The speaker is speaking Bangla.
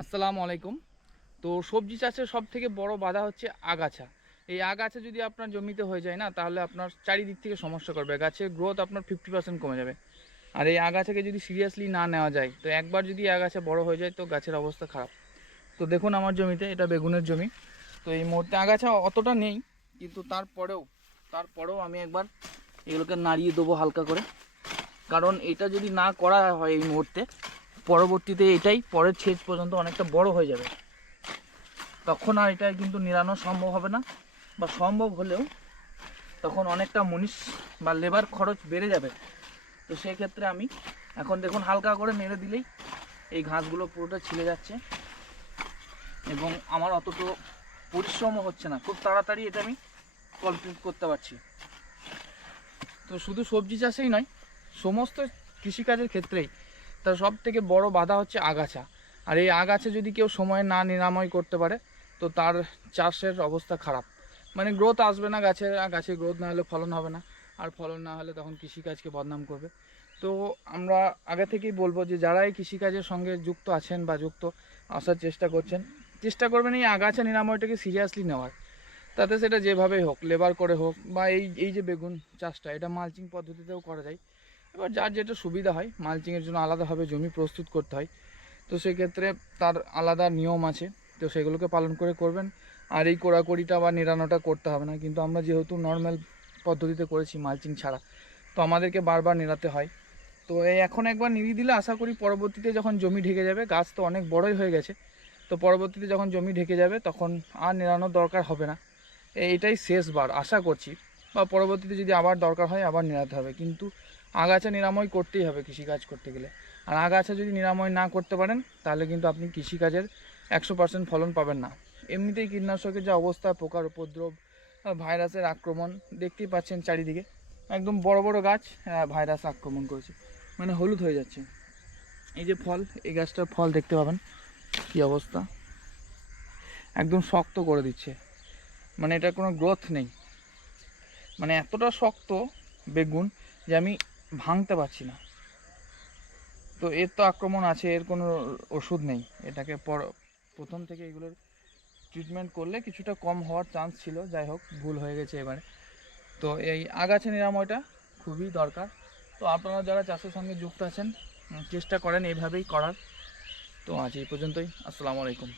আসসালামু আলাইকুম। তো সবজি চাষের সব থেকে বড় বাধা হচ্ছে আগাছা। এই আগাছা যদি আপনার জমিতে হয়ে যায় না, তাহলে আপনার চারিদিক থেকে সমস্যা করবে। গাছের গ্রোথ আপনার ফিফটি পার্সেন্ট কমে যাবে। আর এই আগাছাকে যদি সিরিয়াসলি না নেওয়া যায়, তো একবার যদি আগাছা বড় হয়ে যায়, তো গাছের অবস্থা খারাপ। তো দেখুন আমার জমিতে, এটা বেগুনের জমি। তো এই মুহূর্তে আগাছা অতটা নেই, কিন্তু তারপরেও তারপরেও আমি একবার এগুলোকে নাড়িয়ে দেবো হালকা করে। কারণ এটা যদি না করা হয় এই মুহূর্তে পরবর্তীতে এটাই পরের ছেচ পর্যন্ত অনেকটা বড় হয়ে যাবে। তখন আর এটা কিন্তু নিরানো সম্ভব হবে না, বা সম্ভব হলেও তখন অনেকটা মুনিশ বা লেবার খরচ বেড়ে যাবে। তো সেই ক্ষেত্রে আমি এখন দেখুন হালকা করে নেড়ে দিলেই এই ঘাসগুলো পুরোটা ছিলে যাচ্ছে এবং আমার অতটা পরিশ্রমও হচ্ছে না। খুব তাড়াতাড়ি এটা আমি কমপ্লিট করতে পারছি। তো শুধু সবজি চাষেই নয়, সমস্ত কৃষিকাজের ক্ষেত্রেই তার সব থেকে বড় বাধা হচ্ছে আগাছা। আর এই আগাছা যদি কেউ সময়ে না নিরাময় করতে পারে, তো তার চাষের অবস্থা খারাপ। মানে গ্রোথ আসবে না গাছের গাছের গ্রোথ না হলে ফলন হবে না। আর ফলন না হলে তখন কৃষিকাজকে বদনাম করবে। তো আমরা আগে থেকেই বলব যে, যারা এই কৃষিকাজের সঙ্গে যুক্ত আছেন বা যুক্ত আসার চেষ্টা করছেন, চেষ্টা করবেন এই আগাছা নিরাময়টাকে সিরিয়াসলি নেওয়ার। তাতে সেটা যেভাবেই হোক লেবার করে হোক, বা এই এই যে বেগুন চাষটা, এটা মালচিং পদ্ধতিতেও করা যায়। এবার যার যেটা সুবিধা হয় মালচিংয়ের জন্য আলাদাভাবে জমি প্রস্তুত করতে হয়। তো সেক্ষেত্রে তার আলাদা নিয়ম আছে, তো সেগুলোকে পালন করে করবেন। আর এই কোড়াকড়িটা বা নিরানোটা করতে হবে না। কিন্তু আমরা যেহেতু নর্মাল পদ্ধতিতে করেছি মালচিং ছাড়া, তো আমাদেরকে বারবার নিরাতে হয়। তো এই এখন একবার নিড়ি দিলে আশা করি পরবর্তীতে যখন জমি ঢেকে যাবে, গাছ তো অনেক বড়ই হয়ে গেছে, তো পরবর্তীতে যখন জমি ঢেকে যাবে, তখন আর নিরানোর দরকার হবে না। এইটাই শেষবার আশা করছি। বা পরবর্তীতে যদি আবার দরকার হয়, আবার নিরাতে হবে। কিন্তু আগাছা নিরাময় করতেই হবে কৃষিকাজ করতে গেলে। আর আগাছা যদি নিরাময় না করতে পারেন তাহলে কিন্তু আপনি কৃষিকাজের একশো পার্সেন্ট ফলন পাবেন না। এমনিতেই কীটনাশকের যে অবস্থা পোকার উপদ্রব ভাইরাসের আক্রমণ দেখতেই পাচ্ছেন চারিদিকে। একদম বড় বড় গাছ আহ, ভাইরাস আক্রমণ করেছে। মানে হলুদ হয়ে যাচ্ছে। এই যে ফল এই গাছটার ফল দেখতে পাবেন কি অবস্থা। একদম শক্ত করে দিচ্ছে। মানে এটা কোনো গ্রোথ নেই। মানে এতটা শক্ত বেগুন যে আমি ভাঙতে পারছি না। তো এর তো আক্রমণ আছে, এর কোনো ওষুধ নেই। এটাকে পর, প্রথম থেকে এগুলোর ট্রিটমেন্ট করলে কিছুটা কম হওয়ার চান্স ছিল। যাই হোক, ভুল হয়ে গেছে এবারে। তো এই আগাছা নিরাময়টা খুবই দরকার। তো আপনারা যারা চাষের সঙ্গে যুক্ত আছেন চেষ্টা করেন এইভাবেই করার। তো আজ এই পর্যন্তই। আসসালামু আলাইকুম।